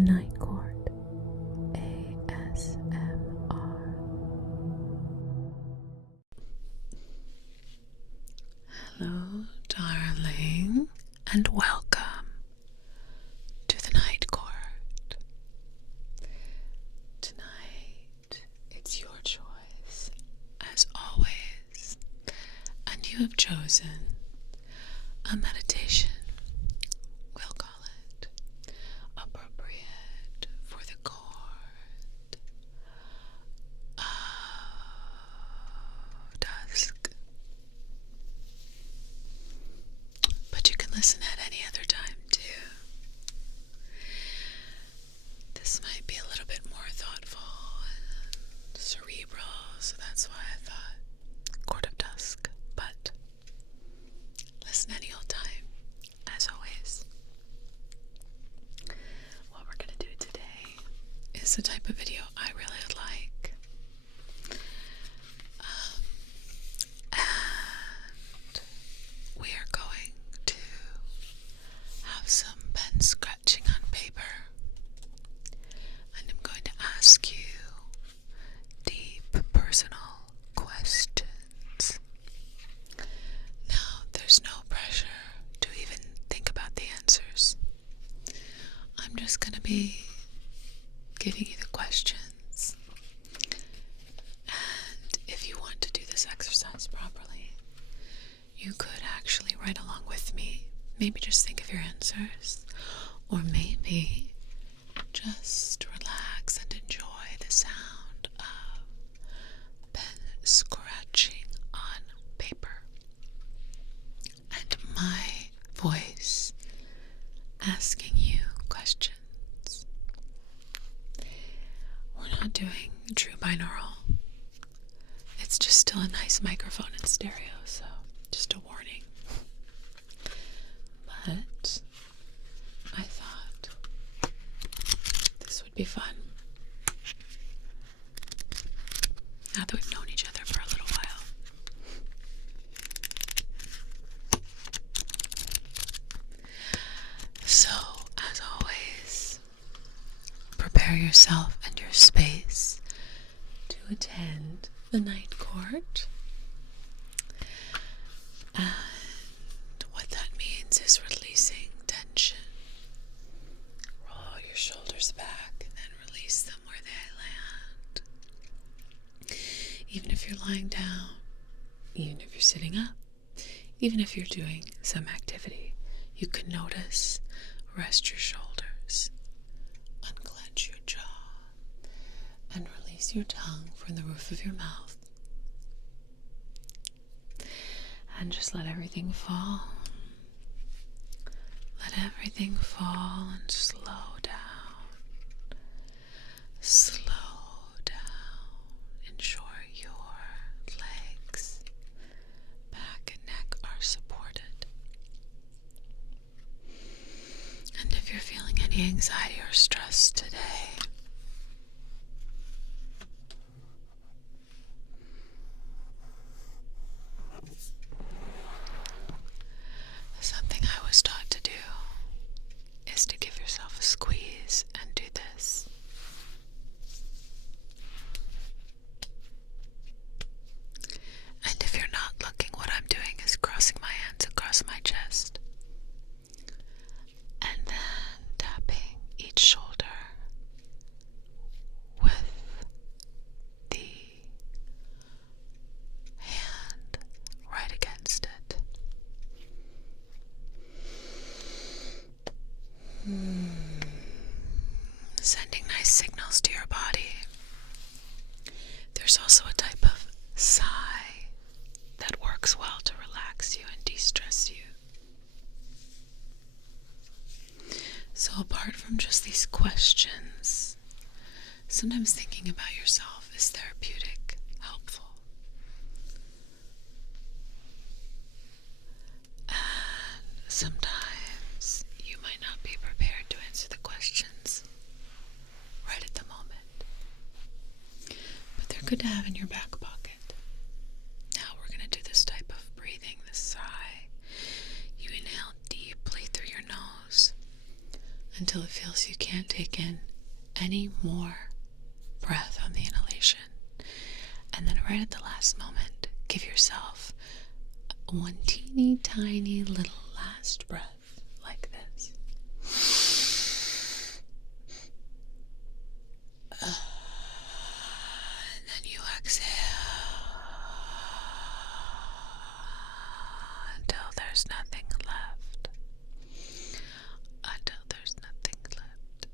Night Court ASMR. Hello, darling, and welcome to the Night Court. Tonight, it's your choice, as always, and you have chosen a meditation. We'll call it appropriate for the court of dusk. But you can listen at any other time too. This might be a little bit more thoughtful and cerebral, so that's why I thought Court of Dusk. But listen any old time, as always. What we're going to do today is the type of video I really like. And we are going to have some pen scratching on paper. And I'm going to ask you deep personal questions. Now, there's no pressure to even think about the answers. I'm just going to be giving you the questions. And if you want to do this exercise properly, you could actually write along with me. Maybe just think of your answers. Or maybe just relax and enjoy the sound of pen scratching on paper. And my voice asking you questions. We're not doing true binaural. It's just still a nice microphone in stereo, so just a warning. But I thought this would be fun. Now that we've known each other for a little while. So, as always, prepare yourself and your space to attend the night court. And what that means is releasing tension. Roll your shoulders back and then release them where they land. Even if you're lying down, even if you're sitting up, even if you're doing some activity, you can notice, rest your shoulders, unclench your jaw, and release your tongue from the roof of your mouth. And just let everything fall. Let everything fall and slow down. Slow down. Ensure your legs, back and neck are supported. And if you're feeling any anxiety or stress today, something I was taught to do is to give yourself a squeeze and do this. And if you're not looking, what I'm doing is crossing my hands across my chest and then tapping each shoulder with the hand right against it. Sending nice signals to your body. There's also a type of sigh that works well to relax you and de-stress you. So apart from just these questions, sometimes thinking about yourself is therapeutic, helpful. And sometimes you might not be prepared to answer the questions right at the moment. But they're good to have in your back pocket. Now we're going to do this type of breathing, this sigh. You inhale deeply through your nose until it feels you can't take in any more breath on the inhalation. And then right at the last moment, give yourself one teeny tiny little last breath like this. And then you exhale until there's nothing left. Until there's nothing left.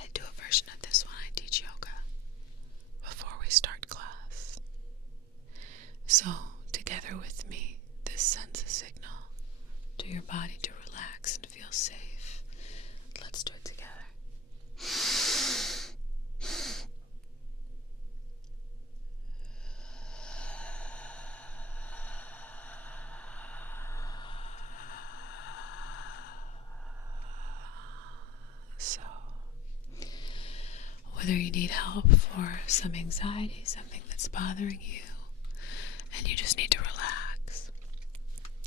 I do a version of this when I teach yoga before we start class. So, together with me, this sends a signal to your body to relax and feel safe. Let's do it together. So, whether you need help for some anxiety, something that's bothering you, and you just need to relax,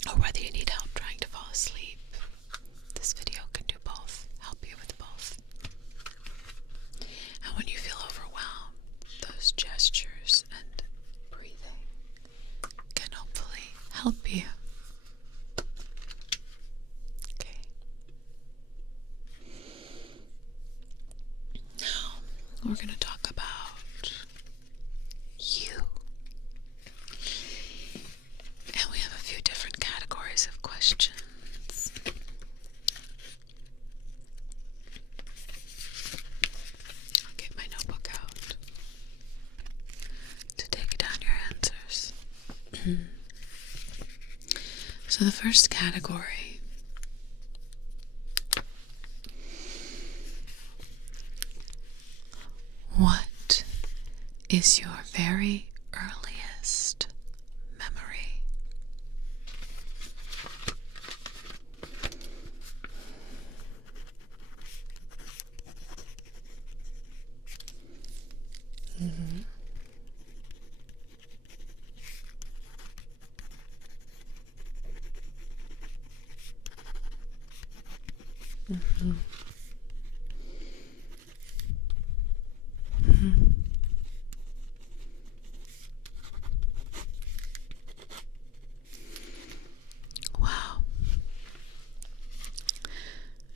or whether you need help trying to fall asleep, this video can do both, help you with both. And when you feel overwhelmed, those gestures and breathing can hopefully help you. Okay. Now, we're going to talk about you. And we have a few different categories of questions. I'll get my notebook out to take down your answers. So the first category what is your very earliest memory? Mm-hmm. Mm-hmm. Mm-hmm. Wow.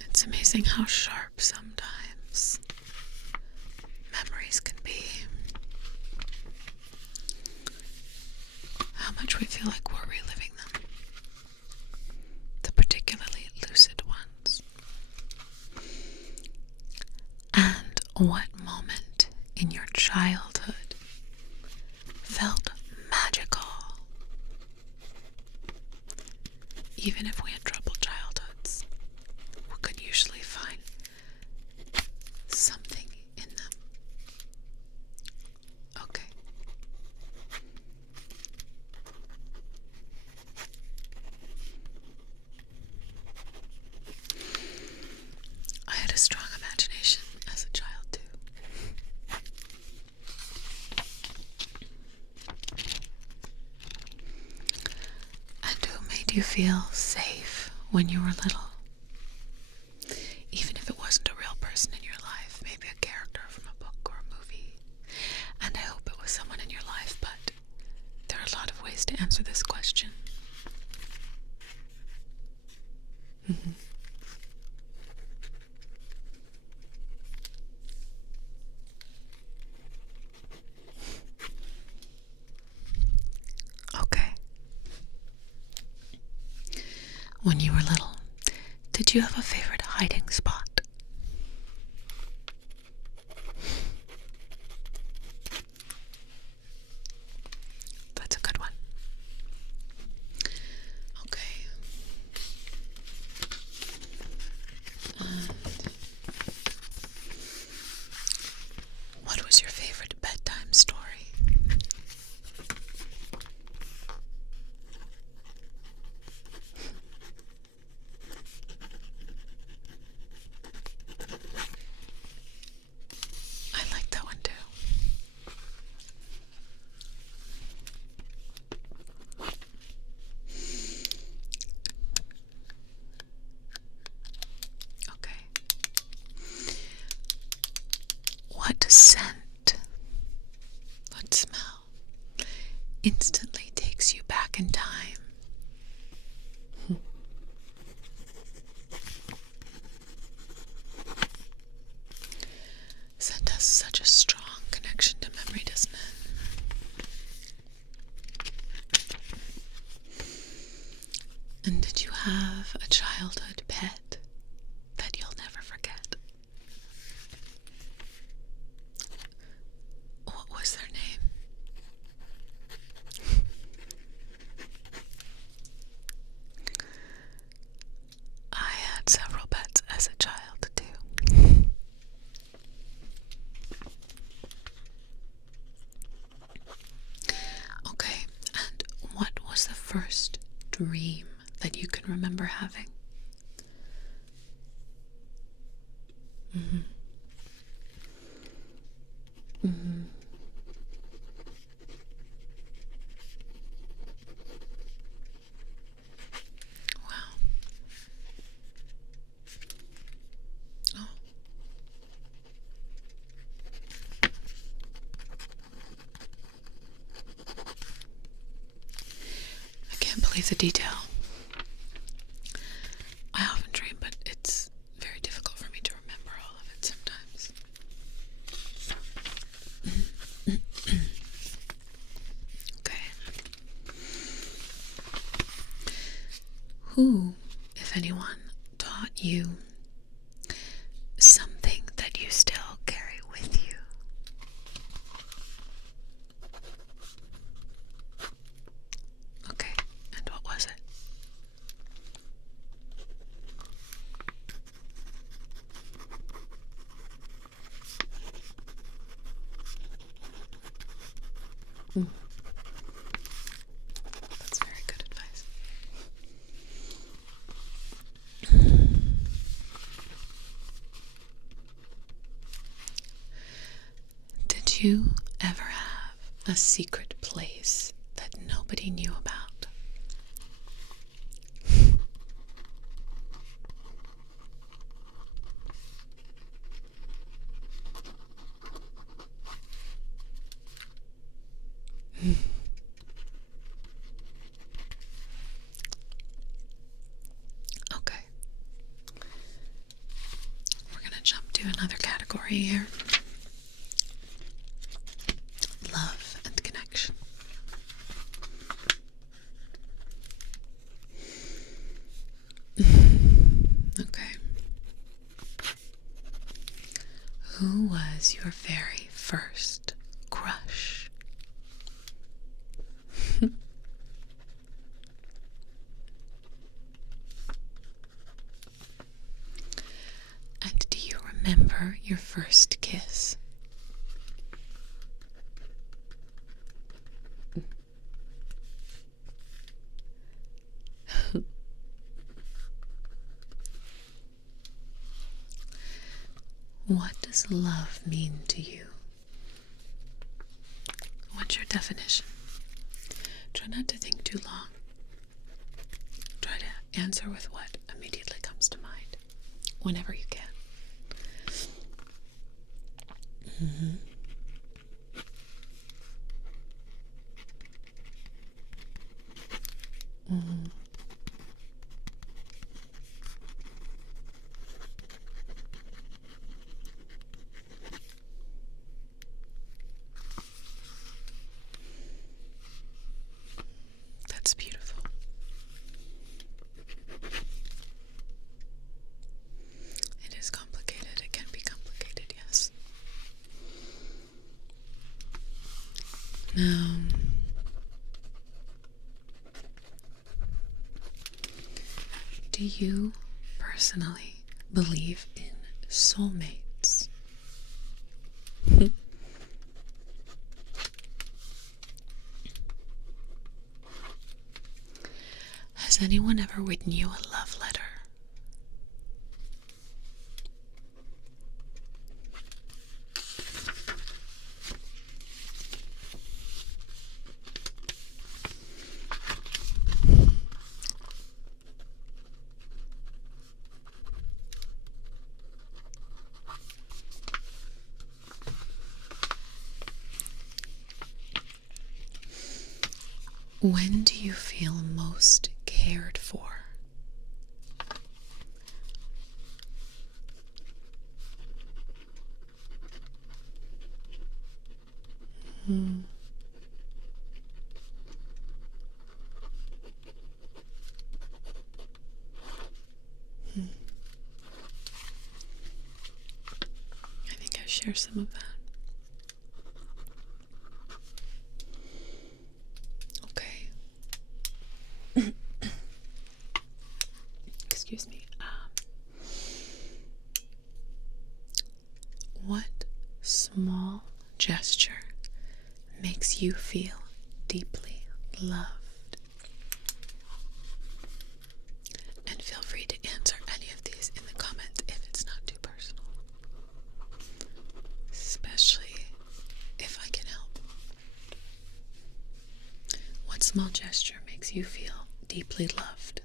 It's amazing how sharp sometimes memories can be. How much we feel like we're reliving them. The particularly lucid ones. And what moment in your childhood felt magical? Even if we had troubled childhoods, we could usually find something in them. Okay. I had a strong imagination as a child too. And who made you feel safe when you were little? Even if it wasn't a real person in your life, maybe a character from a book or a movie. And I hope it was someone in your life, but there are a lot of ways to answer this question. Mm-hmm. Okay. When you were little, did you have a favorite hiding spot? That's a good one. Okay. And what was your favorite bedtime story? I like that one too. instantly takes you back in time. Scent has such a strong connection to memory, doesn't it? And did you have a childhood pet that you'll never forget? What was their name? I had several pets as a child, too. Okay, and what was the first dream that you can remember having? Wow. Oh. I can't believe the detail. I often dream, but it's very difficult for me to remember all of it sometimes. Okay. Who, if anyone, taught you something that you still carry with you? Okay, and what was it? That's very good advice. Did you ever have a secret place that nobody knew about? Okay. We're gonna jump to another category here. Love and connection. Okay. Who was your very first crush? And do you remember your first kiss? What does love mean to you? What's your definition? Try not to think too long. Try to answer with what immediately comes to mind, whenever you can. That's beautiful. It is complicated. It can be complicated, yes. Now, do you personally believe in soulmates? Has anyone ever written you a love letter? When do you feel most cared for? Hmm. I think I share some of that. Okay. Excuse me. What small gesture makes you feel deeply loved? And feel free to answer any of these in the comments if it's not too personal. Especially if I can help. What small gesture makes you feel deeply loved?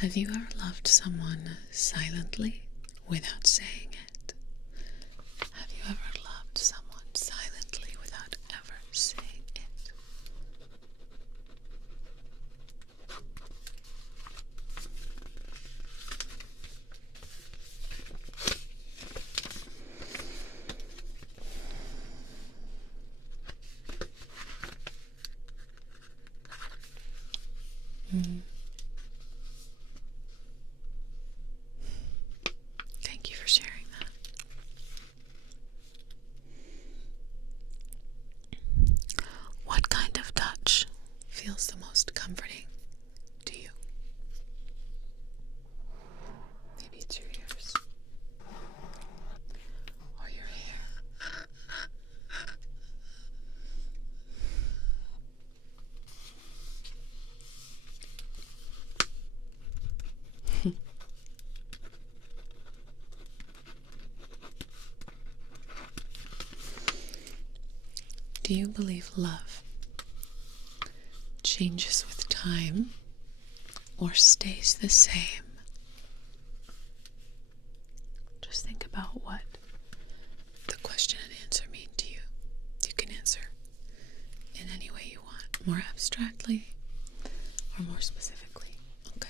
Have you ever loved someone silently without saying it? Have you ever loved someone silently without ever saying it? Thank you for sharing that. What kind of touch feels the most comforting to you? Maybe it's your ears or your hair. Do you believe love changes with time or stays the same? Just think about what the question and answer mean to you. You can answer in any way you want, more abstractly or more specifically. Okay.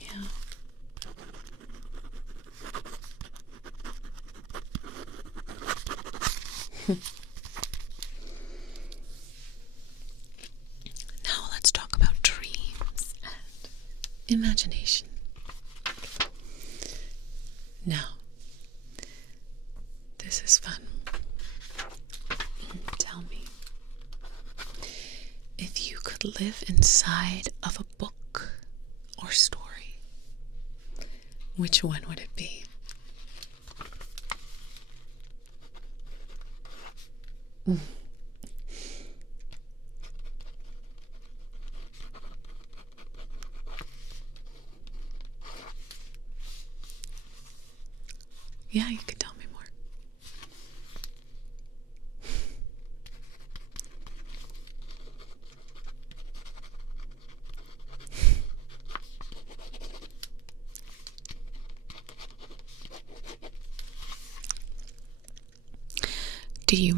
Yeah. Now let's talk about dreams and imagination. Now, this is fun. Tell me, if you could live inside of a book or story, which one would it be? Yeah, you could tell me more. Do you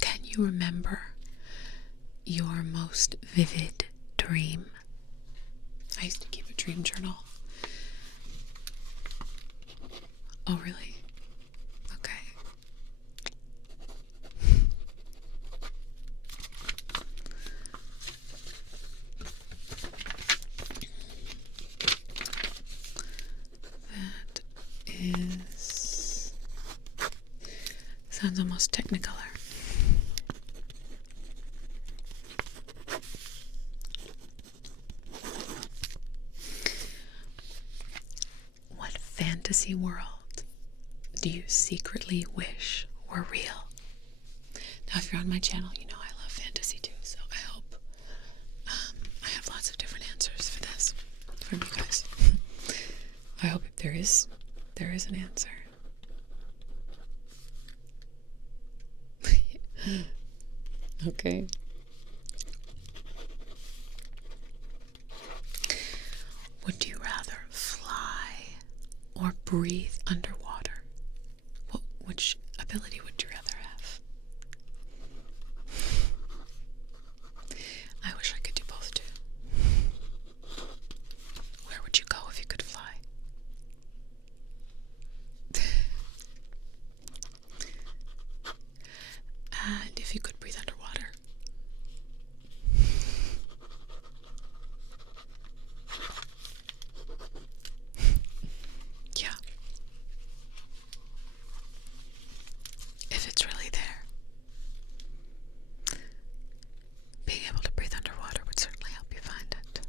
can you remember your most vivid dream? I used to keep a dream journal. Oh, really? Okay. That sounds almost technicolor. do you secretly wish were real? Now, if you're on my channel, you know I love fantasy too, so I hope I have lots of different answers for this from you guys. I hope there is an answer. Okay. Would you rather fly or breathe underwater? Which ability would you rather have? I wish I could do both too. Where would you go if you could fly? And if you could breathe underwater? Yeah. If it's really there, being able to breathe underwater would certainly help you find it.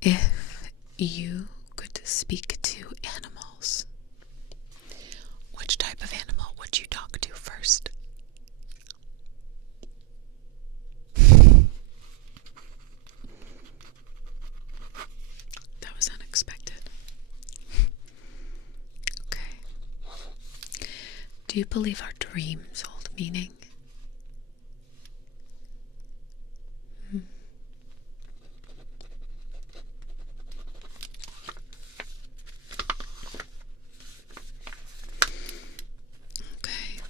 If you could speak to animals, which type of animal would you talk to first? That was unexpected. Okay. Do you believe our dreams hold meaning? Okay.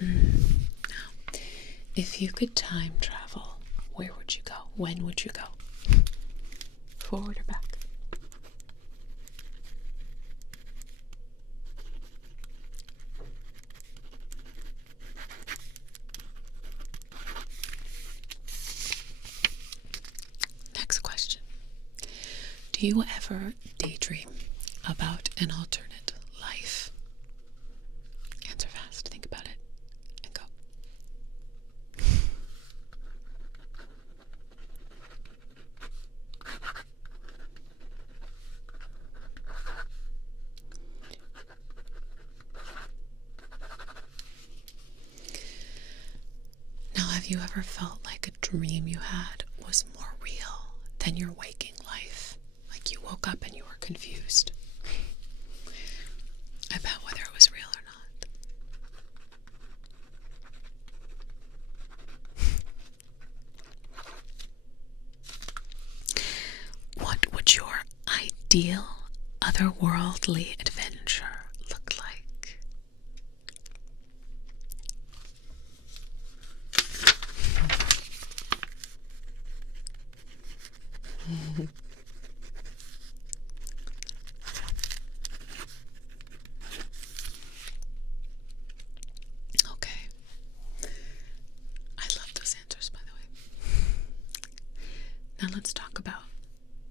Now, if you could time travel, where would you go? When would you go? Forward or back? Next question. Do you ever daydream about an alternate life? Answer fast. Think about it and go. Now, have you ever felt like a dream you had was more real than your waking life? Like you woke up and you were confused about whether it was real or not. What would your ideal otherworldly adventure look like? Okay. I love those answers, by the way. Now let's talk about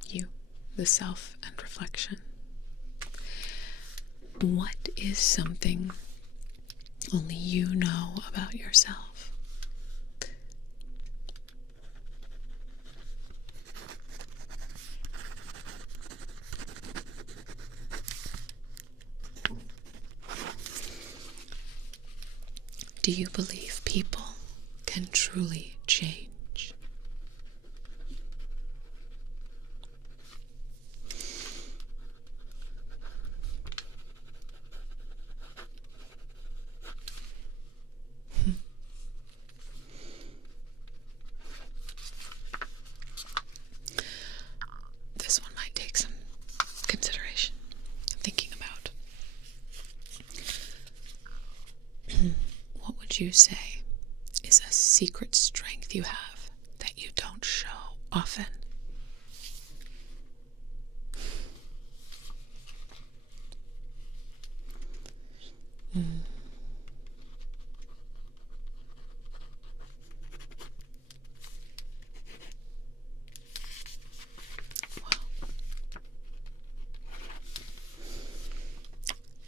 you, the self, and reflection. What is something only you know about yourself? Do you believe people can truly change? This one might take some consideration, thinking about. What would you say is a secret strength you have that you don't show often? Well,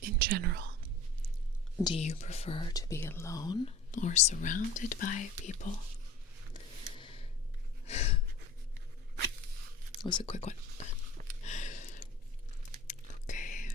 in general, do you prefer to be alone or surrounded by people? That was a quick one. Okay.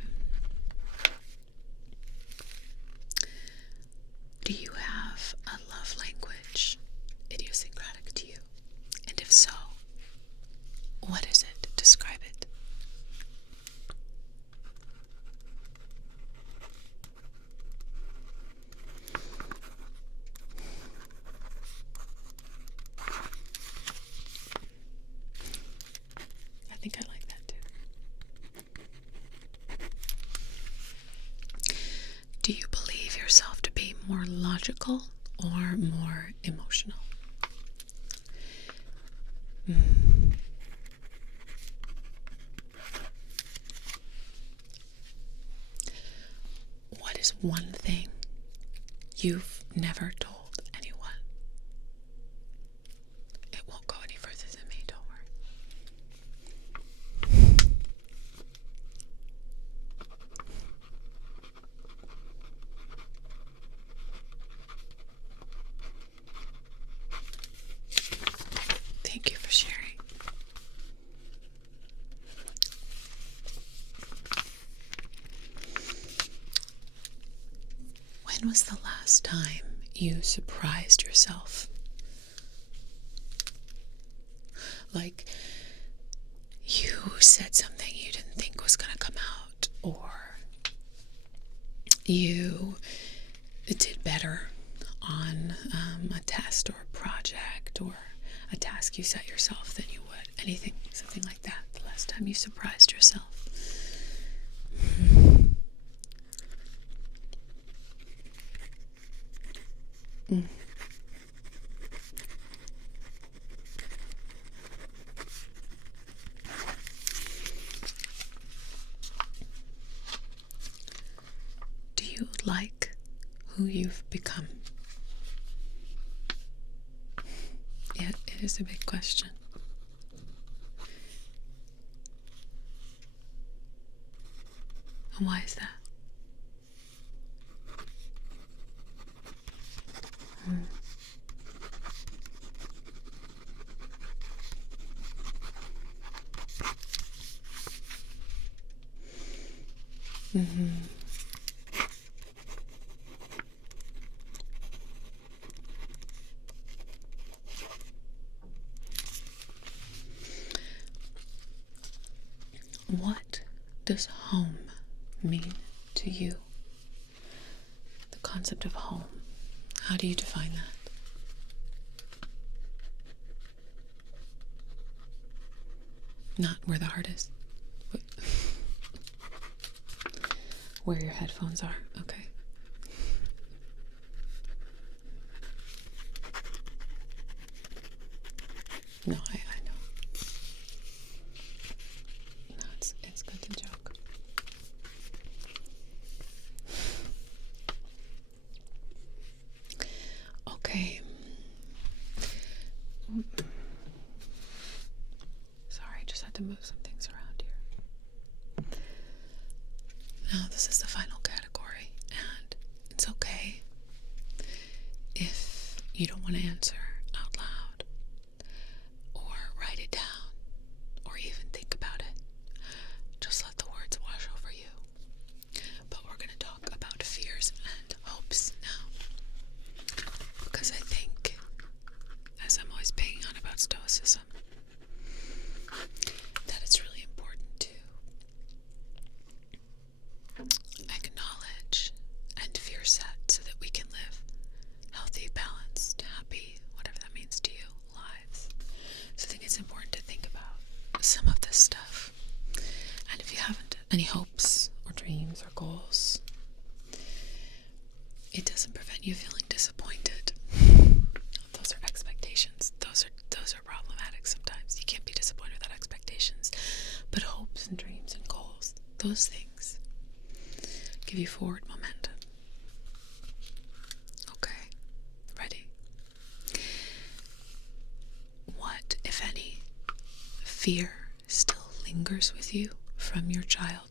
Do you believe yourself to be more logical or more emotional? What is one thing you've never told anyone? It won't go any further than me, don't worry. Thank you for sharing. When was the last time you surprised yourself? Like, you said something you didn't think was going to come out, or you did better on a test or a project or a task you set yourself than you would. Anything, something like that. The last time you surprised yourself. Do you like who you've become? It is a big question. And why is that? What does home mean to you? The concept of home. How do you define that? Not where the heart is. Where your headphones are. Okay. No, I know. No, it's good to joke. Okay. Sorry, just had to move some things around here. Now, this is the final category, and it's okay if you don't want to answer out loud, or write it down, or even think about it. Just let the words wash over you. But we're going to talk about fears and hopes now, because I think, as I'm always banging on about Stoicism, that it's really important to acknowledge and fear set so that we can live healthy, balanced, happy, whatever that means to you, lives. So I think it's important to think about some of this stuff. And if you haven't any hopes or dreams or goals, it doesn't prevent you feeling disappointed. Those are expectations. Those are problematic sometimes. You can't be disappointed without expectations. But hopes and dreams and goals, those things give you forward momentum. Okay, ready? What, if any, fear still lingers with you from your childhood?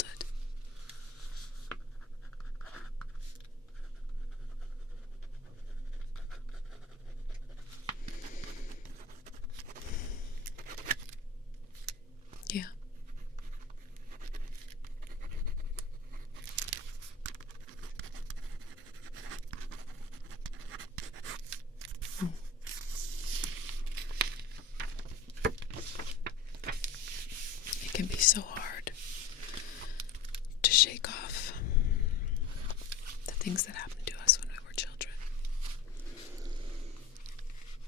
Yeah. It can be so hard to shake off the things that happened to us when we were children.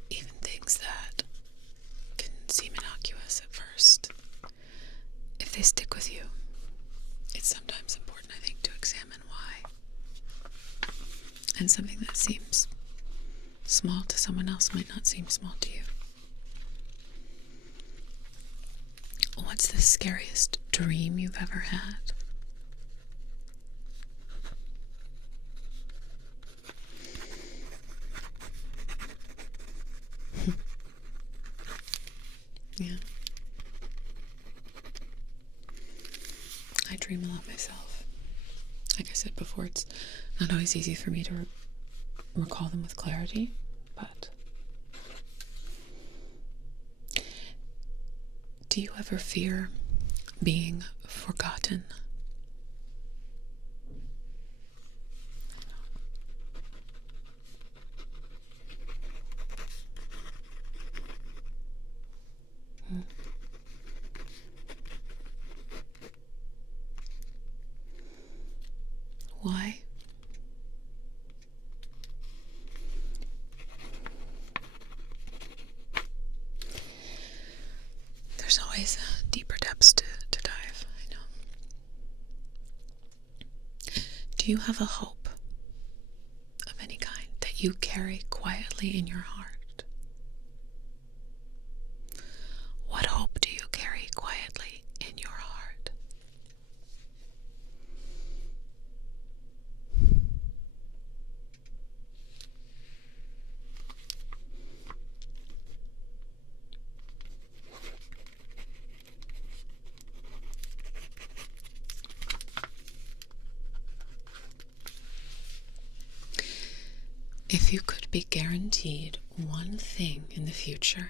Even things that can seem innocuous at first. If they stick with you, it's sometimes important, I think, to examine why. And something that seems small to someone else might not seem small to you. What's the scariest dream you've ever had? Yeah. I dream a lot myself. Like I said before, it's not always easy for me to recall them with clarity, but do you ever fear being forgotten? Why? There's always deeper depths to dive, I know. Do you have a hope of any kind that you carry quietly in your heart? What hope do you carry quietly in your heart? If you could be guaranteed one thing in the future,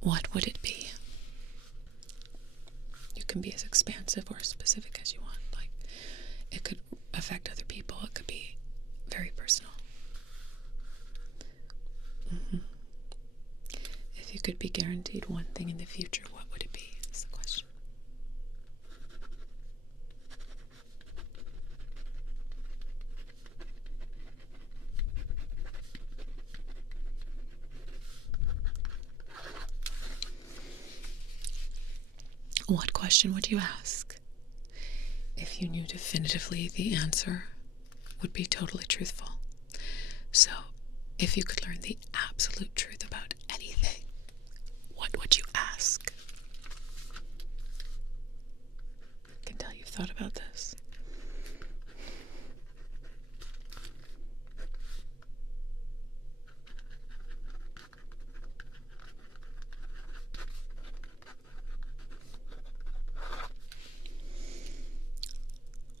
what would it be? You can be as expansive or specific as you want. Like, it could affect other people. It could be very personal. If you could be guaranteed one thing in the future, what would it be? Is the question. What question would you ask if you knew definitively the answer would be totally truthful? So, if you could learn the absolute truth about anything, what would you ask? I can tell you've thought about this.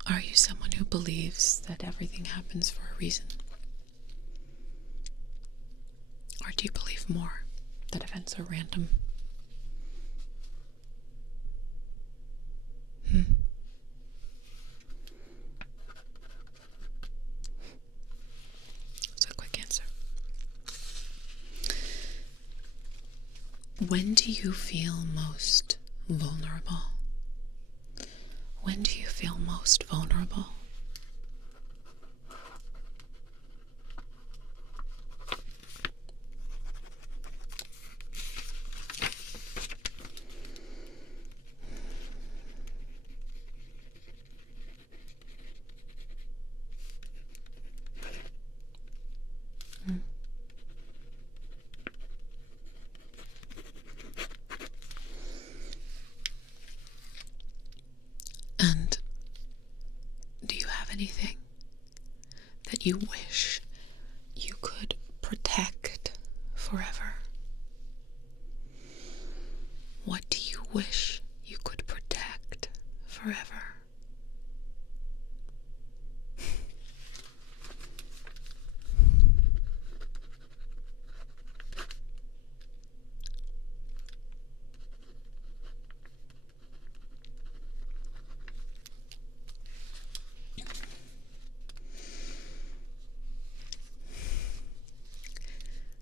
Are you someone who believes that everything happens for a reason? Or do you believe more that events are random? It's a quick answer. When do you feel most vulnerable? When do you feel most vulnerable? And do you have anything that you wish you could protect forever? What do you wish you could protect forever?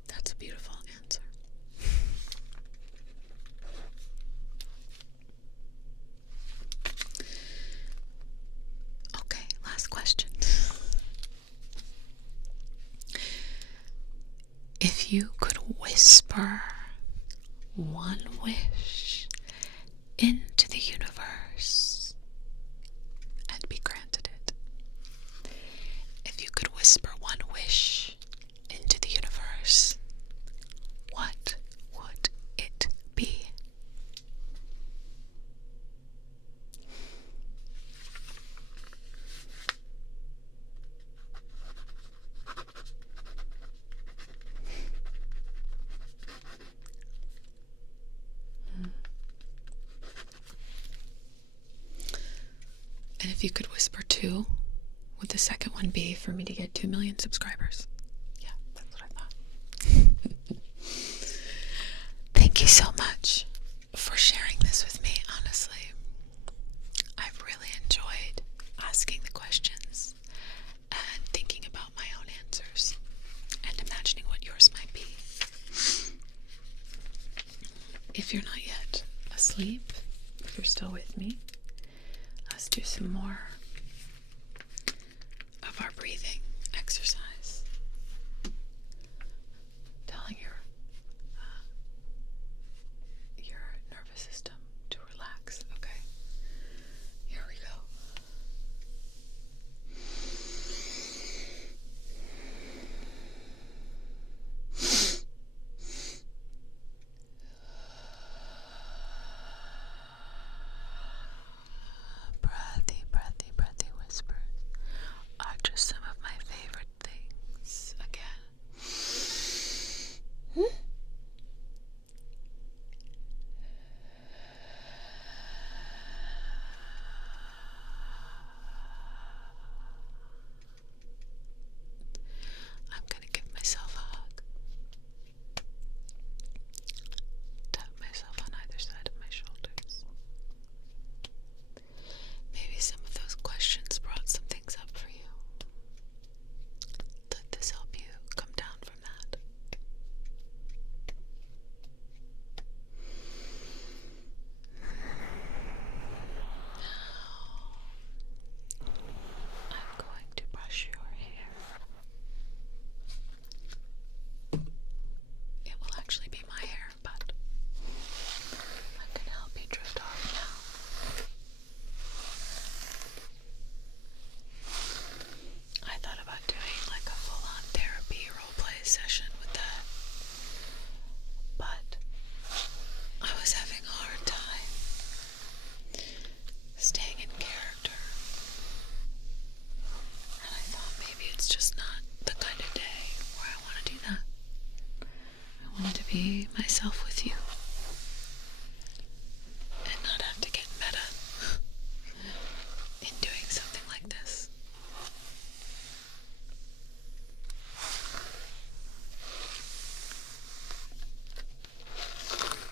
That's a beautiful answer. Okay, last question. If you could whisper one wish into the universe and be granted it, if you could And if you could whisper 2, would the second one be for me to get 2 million subscribers? Yeah, that's what I thought. Thank you so much for sharing this with me, honestly. I've really enjoyed asking the questions and thinking about my own answers and imagining what yours might be. If you're not yet asleep, if you're still with me, let's do some more of our breathing exercise. Telling your nervous system to relax, okay? Here we go. Breathy whispers are just some of my favorite things. Again. I'm gonna give myself a hug. Tap myself on either side of my shoulders. Maybe some of those questions brought some things up for you. Let this help you come down from that. Now, I'm going to brush your hair. It will actually be my hair, but I'm going to help you drift off now. I thought about doing like a full-on therapy roleplay session with that, but I was having a hard time staying in character, and I thought maybe it's just not the kind of day where I want to do that. I wanted to be myself with you and not have to get meta in doing something like this.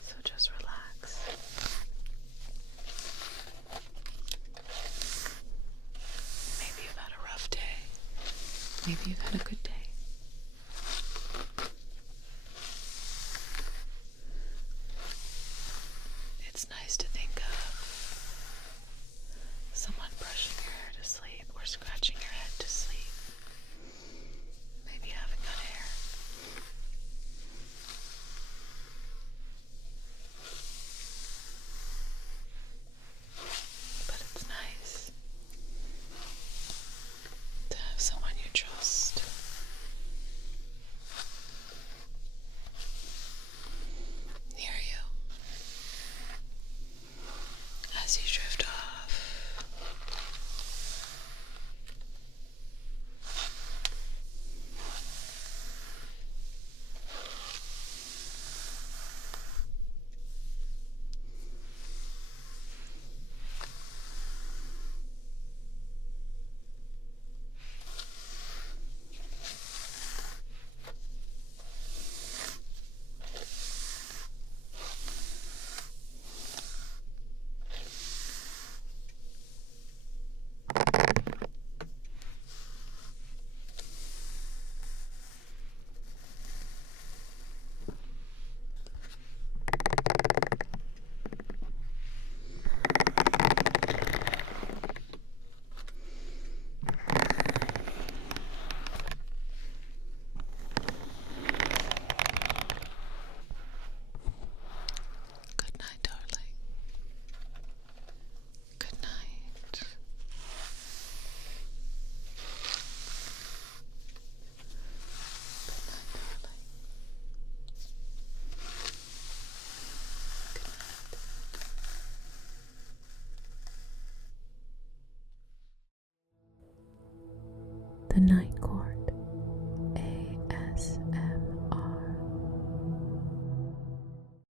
So just relax. Maybe you've had a rough day. Maybe you've had a good day. It's nice to think of someone brushing your hair to sleep or scratching your head to sleep. Maybe you haven't got hair. But it's nice to have someone you trust near you as you drift off. Good night, darling. Good night. Good night, darling. Good night. The night core.